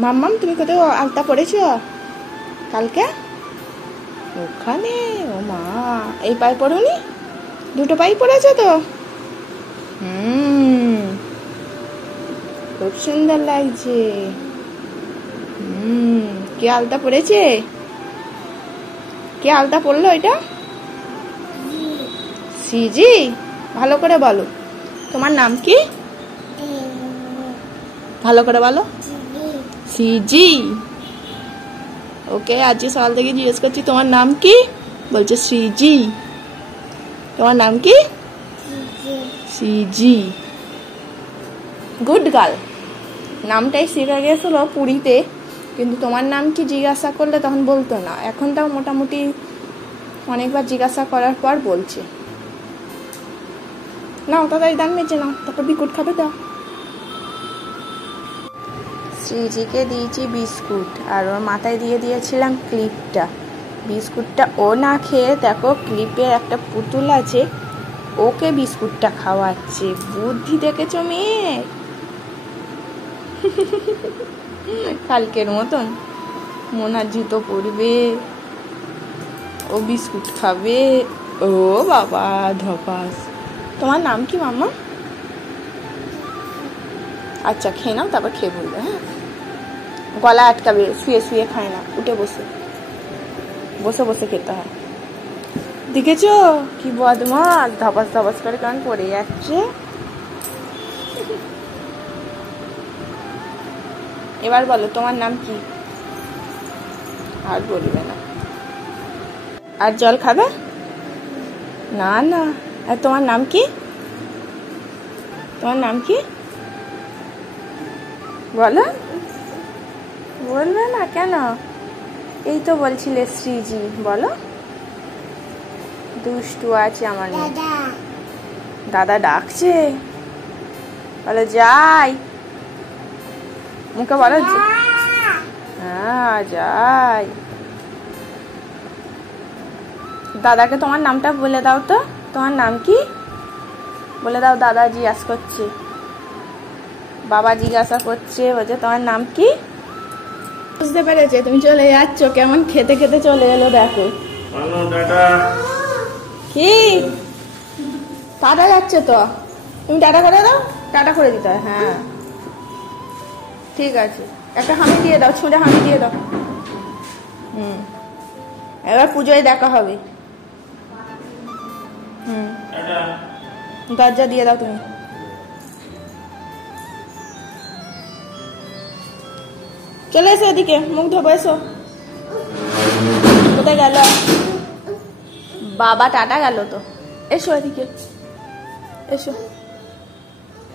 মাম্মাম তুমি কোথাও আলতা পড়েছ কালকে? ওখানে? ও মা, এই পায়ে পড়োনি? দুটো পায়ে পড়েছ তো? খুব সুন্দর লাগছে। কে আলতা পড়েছে? কে আলতা পড়লো এটা? সিজি। ভালো করে বলো, তোমার নাম কি? ভালো করে বলো। সিজি। ওকে, আজ সকাল থেকে জিজ্ঞেস করছি তোমার নাম কি, বলছে সিজি। তোমার নাম কি? সিজি। Good girl. নামটাই শিখে গেছিল পুরীতে, কিন্তু তোমার নাম কি জিজ্ঞাসা করলে তখন বলতো না। এখন তাও মোটামুটি অনেকবার জিজ্ঞাসা করার পর বলছে। নাও তাড়াতাড়ি দাম মেজে নাও, তারপর বিকুট খাবে। দাও। শ্রীজিকে দিয়েছি বিস্কুট, আর ওর মাথায় দিয়ে দিয়েছিলাম ক্লিপটা। বিস্কুটটা ও না খেয়ে, দেখো ক্লিপের একটা পুতুল আছে, ওকে বিস্কুটটা খাওয়াচ্ছে। বুদ্ধি দেখেছো মেয়ে? কালকের মতন মোনার জুতো পরবে, ও বিস্কুট খাবে। ও বাবা ধপাস। তোমার নাম কি মাম্মা? আচ্ছা খেয়ে নাও, তারপর খেয়ে বলবে। হ্যাঁ, গলা আটকাবে, শুয়ে শুয়ে খায় না, উঠে বসে বসে বসে খেতে হয়। দেখেছো কি বদমাস, ধপাস ধপাস করে কেমন পড়ে যাচ্ছে। এবার বলো তোমার নাম কি? আর বলবে না। আর জল খাবে না? না। আর তোমার নাম কি? তোমার নাম কি বলো? বলবে না কেন? এই তো বলছিলে শ্রীজি। বলো। দুষ্টু আছে আমার মেয়ে। দাদা ডাকছে, বলো যাই। মুখে বলো। হ্যাঁ যাই। দাদাকে তোমার নামটা বলে দাও তো। তোমার নাম কি বলে দাও। দাদা জিজ্ঞাসা করছে, বাবা জিজ্ঞাসা করছে, বলছে তোমার নাম কি? বুঝতে পেরেছে তুমি চলে যাচ্ছ, কেমন খেতে খেতে চলে এলো। দেখো কি টাটা যাচ্ছে তো, তুমি টাটা করে দাও। টাটা করে দিতে হয়। হ্যাঁ ঠিক আছে, একটা হামি দিয়ে দাও, ছুঁড়ে হামি দিয়ে দাও। এবার পুজোয় দেখা হবে। দরজা দিয়ে দাও তুমি। চলে এসো এদিকে, মুখ ধোবো, এসো। কোথায় গেল বাবা? টাটা গেল তো। এসো এদিকে, এসো।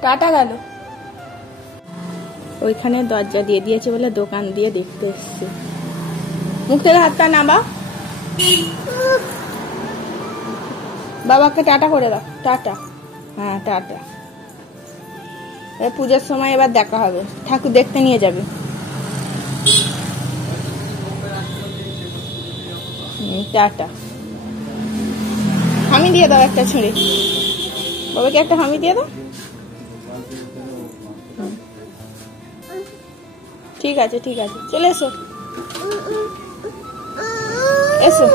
টাটা গেল। ওইখানে দরজা দিয়ে দিয়েছে বলে দোকান দিয়ে দেখতে এসছে। মুখ থেকে হাতটা নামা, বাবাকে টাটা করে দাও। টাটা। হ্যাঁ টাটা। পুজোর সময় এবার দেখা হবে, ঠাকুর দেখতে নিয়ে যাবে। টাটা। হামি দিয়ে দাও একটা ছুঁড়ে, বাবাকে একটা হামি দিয়ে দাও। ঠিক আছে ঠিক আছে, চলে এসো, এসো।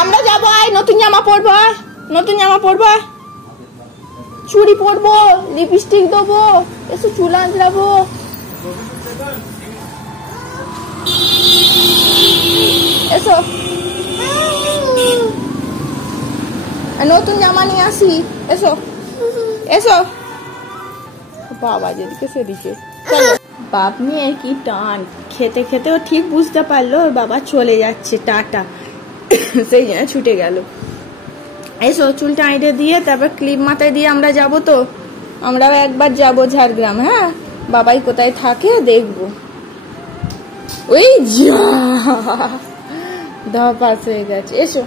আমরা যাবো, নতুন জামা পরবো, নতুন জামা পরবো, চুড়ি পরবো, লিপস্টিক দেবো, এসো, চুল আঁচড়াবো। এসো, নতুন জামা নিয়ে আসি। এসো এসো। বাবা যেদিকে সেদিকে। চলো। বাপ নিয়ে কি টান, খেতে খেতেও ঠিক বুঝতে পারলো ওর বাবা চলে যাচ্ছে, টাটা, সেই জন্য ছুটে গেল। এসো, চুলটা আইডে দিয়ে তারপর ক্লিপ মাথায় দিয়ে আমরা যাব তো। আমরাও একবার যাব ঝাড়গ্রাম। হ্যাঁ, বাবাই কোথায় থাকে দেখবো। ওই যা ধপাস হয়ে গেছে। এসো,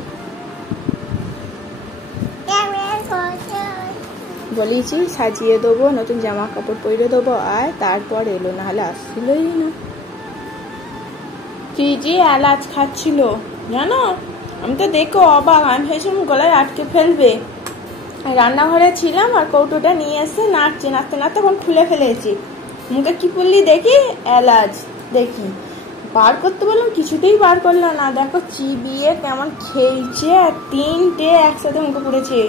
বলেছি সাজিয়ে দেবো, নতুন জামা কাপড় পরে দেবো, আর তারপর এলো, নাহলে আসছিলই না। চিজি এলাচ খাচ্ছিল জানো, আমি তো দেখো অবাক, আমি ভেবেছিলাম গলায় আটকে ফেলবে, রান্নাঘরে ছিলাম আর কৌটোটা নিয়ে এসে নাড়ছি, নাড়তে নাড়তে তখন খুলে ফেলেছি। মুখে কি পড়লি দেখি, এলাচ। দেখি বার করতে বললাম, কিছুতেই বার করলো না। দেখো চিবিয়ে কেমন খেলছে, আর 3টে একসাথে মুখে পড়েছে।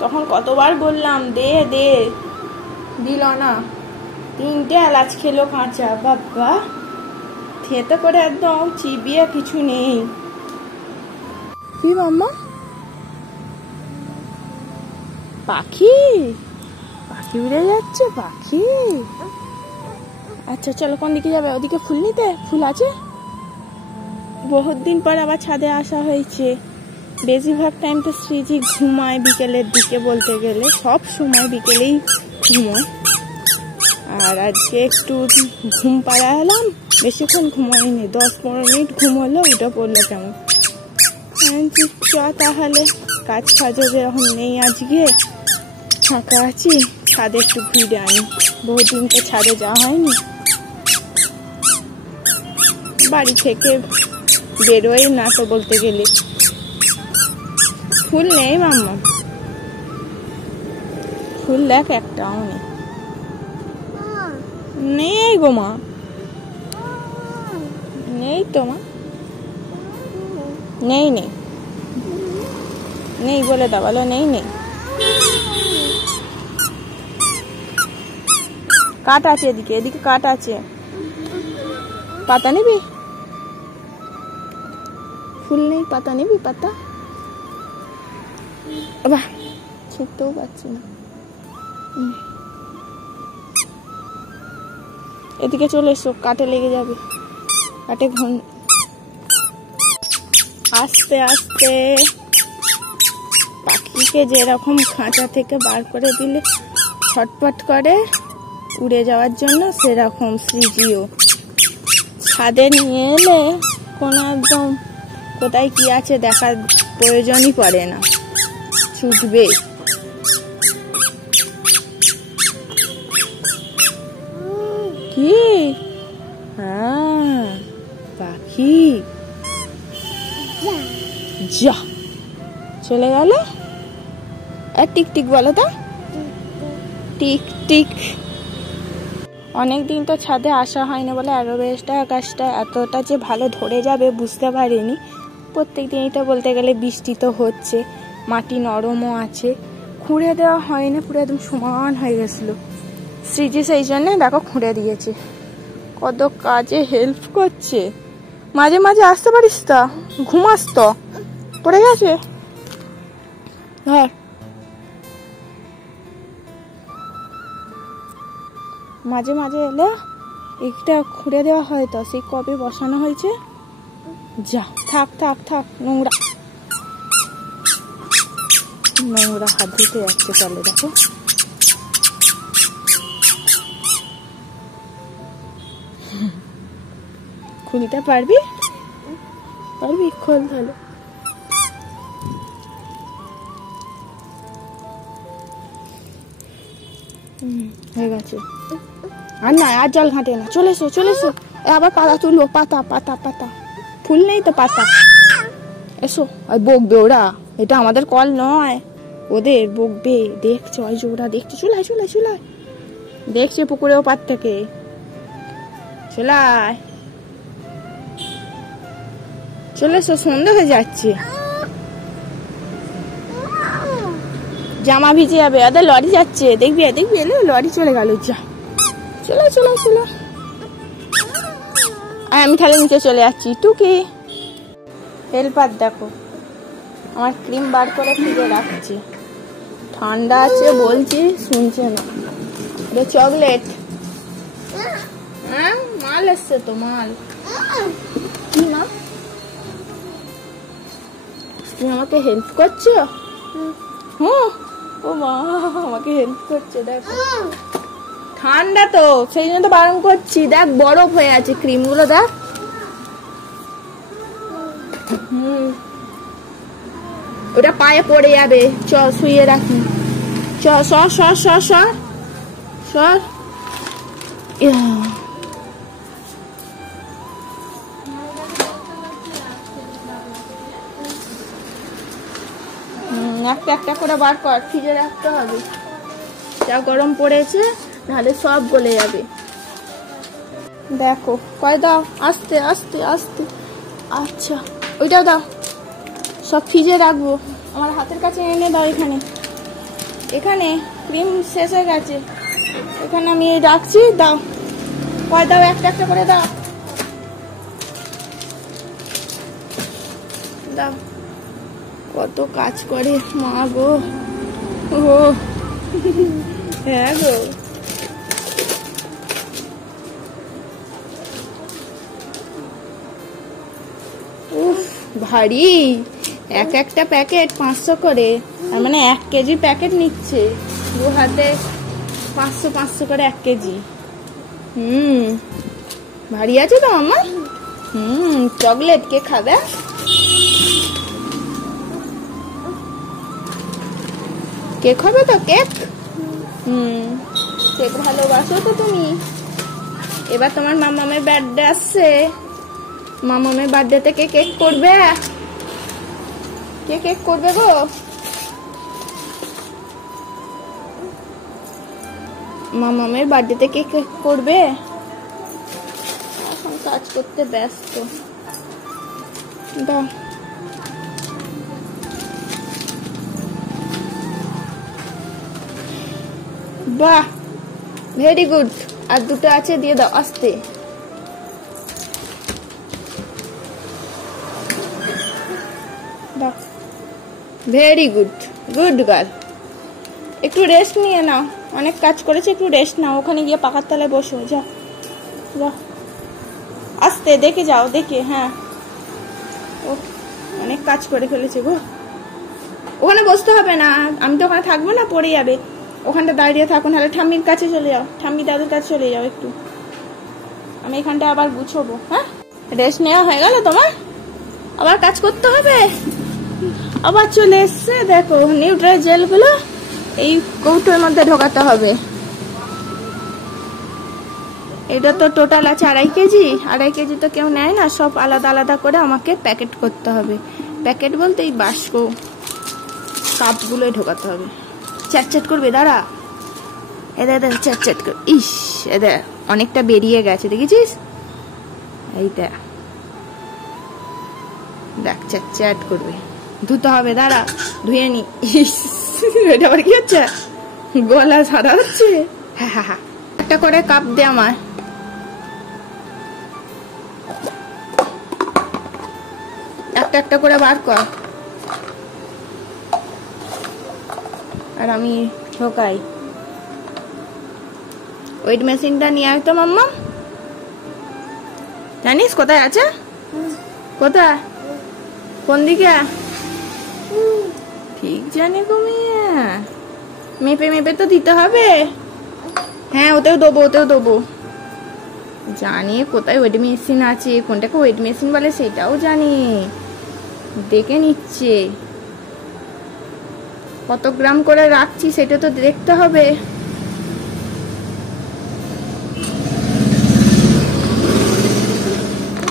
তখন কতবার বললাম দে দে, দিল না। 3টে এলাচ খেলো কাঁচা। বাবা, খেতে করে একদম চিবিয়ে কিছু নেই। কি মাম্মা? পাখি? পাখি উড়ে যাচ্ছে, পাখি। আচ্ছা চলো, কোন দিকে যাবে? ওদিকে ফুল নিতে? ফুল আছে। বহুত দিন পর আবার ছাদে আসা হয়েছে। বেশিরভাগ টাইম তো শ্রীজি ঘুমায় বিকেলের দিকে, বলতে গেলে সব সময় বিকেলেই ঘুমোয়। আর আজকে একটু ঘুম পাড়া হলাম, বেশিক্ষণ ঘুমাইনি, 10-15 মিনিট ঘুম হলো, উঠে পড়লো কেমন। চ তাহলে, কাজ ফাজও এখন নেই, আজকে ফাঁকা আছি, ছাদে একটু ঘুরে আনি। বহুদিন তো ছাদে যাওয়া হয়নি, বাড়ি থেকে বেরোই না তো বলতে গেলে। ফুল নেই মাম্মা, ফুল দেখ একটাও নেই। নেই গো মা, নেই তো মা, নেই নেই নেই বলে দাও, বলো নেই নেই। কাঠ আছে এদিকে, এদিকে কাঠ আছে। পাতা নিবি? ফুল নেই, পাতা নিবি? পাতা বাহ, ছিটতেও পাচ্ছি না। এদিকে চলে এসো, কাটে লেগে যাবে, কাটে ঘন। আস্তে আস্তে। পাখিকে যেরকম খাঁচা থেকে বার করে দিলে ছটপট করে উড়ে যাওয়ার জন্য, সেরকম শ্রীজিও ছাদে নিয়ে এলে কোনো একদম কোথায় কি আছে দেখার প্রয়োজনই পড়ে না, ছুটবে। কি? হ্যাঁ, পাখি যা চলে গেল। আর টিক টিক বলো তো, টিক টিক। অনেকদিন তো ছাদে আসা হয়নি বলে অ্যালোভেরাটা গাছটা এতটা যে ভালো ধরে যাবে বুঝতে পারিনি। প্রত্যেক দিনই তো বলতে গেলে বৃষ্টি তো হচ্ছে, মাটি নরমও আছে, খুঁড়ে দেওয়া হয়নি, পুরো একদম সমান হয়ে গেছিলো। শ্রীজি সেই জন্যে দেখো খুঁড়ে দিয়েছে, কত কাজে হেল্প করছে। মাঝে মাঝে আসতে পারিস তো, ঘুমাস তো, পড়ে গেছে ধর। মাঝে মাঝে এলে একটা খুঁড়ে দেওয়া হয় তো, সেই কবে বসানো হয়েছে। যা থাক থাক থাক, নোংরা নোংরা, হাত ধুতে যাচ্ছে। চলে দেখো, খুলতে পারবি? পারবি? খোল তাহলে। হয়ে গেছে, আর না, আর জল ঘাঁটে না। চলে এসো চলে এসো, আবার পাতা তুলো, পাতা পাতা পাতা। ফুল নেই তো, পাতা। এসো, আর বকবে ওরা, এটা আমাদের কল নয়, ওদের বকবে। দেখছে ওই যে ওরা দেখছে, চুলায় চুলায় চুলায় দেখছে পুকুরেও পার থেকে, চুলায় চলে এসো, সন্ধ্যা হয়ে যাচ্ছে। জামা ভিজে যাবে, ওদের লরি যাচ্ছে, দেখবি দেখবি, এলে লরি চলে গেল। যা চলো চলো চলো, আমি তাহলে নিচে চলে যাচ্ছি। টুকি হেল্পার দেখো, আমার ক্রিম বার করে ফ্রিজে রাখছি, ঠান্ডা আছে বলছি, শুনছে না। চকলেট, হ্যাঁ মাল এসছে তো, মাল। কি মা, তুমি আমাকে হেল্প করছো? হুম, ও মা আমাকে হেল্প করছে, দেখো ঠান্ডা তো সেই জন্য তো বারণ করছি। দেখ বরফ হয়ে আছে ক্রিম গুলো, দেখ। ওটা পায়ে পড়ে যাবে, চ শুয়ে রাখি। চ সর সর সর সর সর। একটা করে বার কর, ফ্রিজে রাখতে হবে, যা গরম পড়েছে, নাহলে সব গলে যাবে। দেখো কয় দাও, আস্তে আস্তে আস্তে। আচ্ছা ওইটাও দাও, সব ফ্রিজে রাখবো। আমার হাতের কাছে এনে দাও। এখানে এখানে ক্রিম শেষ হয়ে গেছে, এখানে আমি রাখছি, দাও কয় দাও, একটা একটা করে দাও, দাও। কত কাজ করে মা গো। ও হ্যাঁ গো, উফ ভারী। একটা প্যাকেট 500 করে, তার মানে 1 কেজি প্যাকেট নিচ্ছে। 2 হাতে 500 500 করে 1 কেজি। ভারী আছে তো আমার। চকলেট কে খাবে? কেক হবে তো, কেক। কেক ভালোবাসো তো তুমি। এবার তোমার মামামের বার্থডে আসছে, মামামের বার্থডেতে কে কেক করবে? কে কেক করবে গো? মামামের বার্থডেতে কে কেক করবে? এখন কাজ করতে ব্যস্ত। দাও বাহ, ভেরি গুড। আর দুটো আছে, দিয়ে দাও আস্তে। Very good, good girl. একটু রেস্ট নিয়ে নাও, অনেক কাজ করেছে, একটু রেস্ট নাও। ওখানে গিয়ে পাকার তলায় বসো, যাও যাও, আস্তে দেখে যাও, দেখে। হ্যাঁ ও অনেক কাজ করে ফেলেছে গো। ওখানে বসতে হবে না, আমি তো ওখানে থাকবো না, পড়ে যাবে। ওখানটা দাঁড়িয়ে থাকুন, তাহলে ঠাম্মির কাছে চলে যাও, ঠাম্মি দাদুর কাছে চলে যাও একটু। আমি এখানটা আবার গুছবো। হ্যাঁ, রেস্ট নেওয়া হয়ে গেল তোমার? আবার কাজ করতে হবে। আবার চলে এসছে, দেখো নিউট্রাল জেল গুলো এই কৌটোর মধ্যে ঢোকাতে হবে। এটা তো টোটাল আছে 2.5 কেজি। 2.5 কেজি তো কেউ নেয় না, সব আলাদা আলাদা করে আমাকে প্যাকেট করতে হবে। প্যাকেট বলতে এই বাস্ক কাপগুলোই ঢোকাতে হবে। চ্যাট করবে, দাঁড়া। এদের চ্যাট কর। ইস, এদের অনেকটা বেরিয়ে গেছে, দেখেছিস? এইটা দেখ, চ্যাট করবে। ধুতে হবে, দাঁড়া ধুয়ে নি। এটা আবার কি হচ্ছে? গলা সাদা হচ্ছে। হ্যাঁ, একটা করে কাপ দে আমার। একটা একটা করে বার কর, আর আমি ঢোকাই। ওয়েট মেশিনটা নিয়ে আয় তো মাম্মা। জানিস কোথায় আছে? কোথায়? কোন দিকে? ঠিক জানি গো মেয়ে, মেপে মেপে তো দিতে হবে। হ্যাঁ, ওতেও দেবো। জানি কোথায় ওয়েট মেশিন আছে, কোনটাকে ওয়েট মেশিন বলে সেটাও জানি। দেখে নিচ্ছে কত গ্রাম করে রাখছি, সেটা তো দেখতে হবে।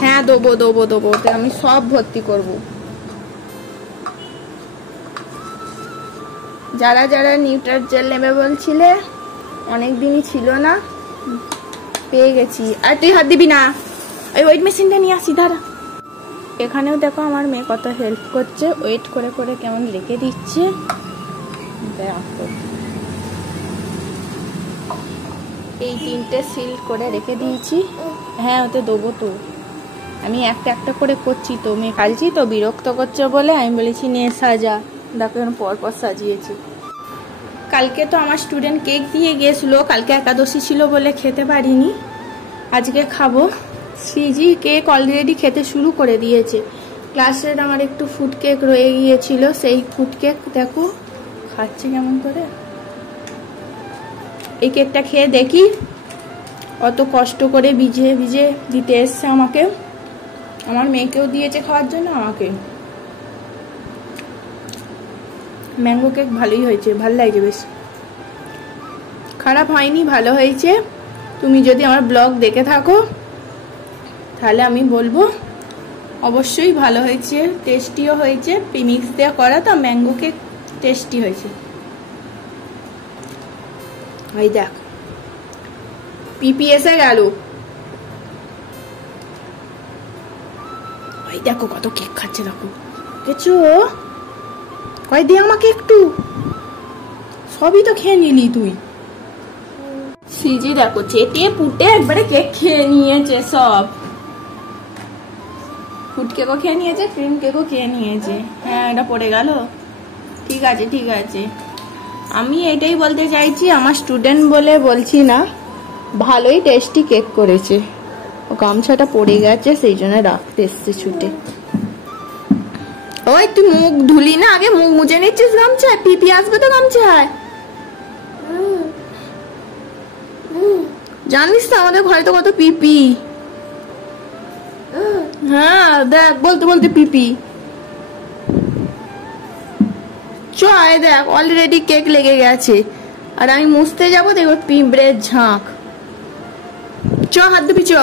হ্যাঁ, দেবো। আমি সব ভর্তি করব। যারা যারা নিউট্রাল জেল নেবে বলছিলে, অনেক দিনই ছিল না, পেয়ে গেছি। আর তুই হাত দিবি না, ওই ওয়েট মেশিনটা নিয়ে আসি, দাঁড়া। এখানেও দেখো আমার মেয়ে কত হেল্প করছে, ওয়েট করে করে কেমন রেখে দিচ্ছে। দেখো এই 3টে সিল করে রেখে দিয়েছি। হ্যাঁ, ওতে দেবো তো। আমি একটা একটা করে করছি তো, মেয়ে কালছি তো বিরক্ত করছে বলে আমি বলেছি নে সাজা। দেখো পর সাজিয়েছি। কালকে তো আমার স্টুডেন্ট কেক দিয়ে গিয়েছিল, কালকে একাদশী ছিল বলে খেতে পারিনি, আজকে খাবো। সিজি কেক অলরেডি খেতে শুরু করে দিয়েছে। ক্লাসের আমার একটু ফুড কেক রয়ে গিয়েছিল, সেই ফুড কেক দেখো খাচ্ছে কেমন করে। এই কেকটা খেয়ে দেখি, অত কষ্ট করে ভিজে ভিজে দিতে এসছে আমাকে, আমার মেয়েকেও দিয়েছে খাওয়ার জন্য, আমাকে। ম্যাঙ্গো কেক ভালোই হয়েছে, ভালো লাগছে, বেশ খারাপ হয়নি, ভালো হয়েছে। তুমি যদি আমার ব্লগ দেখে থাকো তাহলে আমি বলবো অবশ্যই ভালো হয়েছে, টেস্টিও হয়েছে। প্রিমিক্স দেওয়া করা তো, ম্যাঙ্গো কেক টেস্টি হয়েছে। এই দেখ পিপি এসে গেল। এই দেখো কত কেক খাচ্ছে, দেখো কেছো কয় দে আমাকে একটু, সবই তো খেয়ে নিলি তুই। সিজি দেখো চেটে পুটে একবারে কেক খেয়ে নিয়েছে সব, ফুড কেকও খেয়ে নিয়েছে, ক্রিম কেকও খেয়ে নিয়েছে। হ্যাঁ এটা পড়ে গেল, ঠিক আছে ঠিক আছে। আমি এটাই বলতে চাইছি, আমার স্টুডেন্ট বলে বলছি না, ভালোই টেস্টি কেক করেছে। ও গামছাটা পড়ে গেছে সেই জন্য রাখতে এসছে ছুটে। ওই তুই মুখ ধুলি না, আগে মুখ মুছে নিচ্ছিস গামছায়, পিপি আসবে তো গামছায়। জানিস তো আমাদের ঘরে তো কত পিপি। হ্যাঁ দেখ বলতে বলতে পিপি। চ দেখ অলরেডি কেক লেগে গেছে, আর আমি মুছতে যাবো দেখবো পিঁপড়ের ঝাঁক। চ হাত ধুবি চ।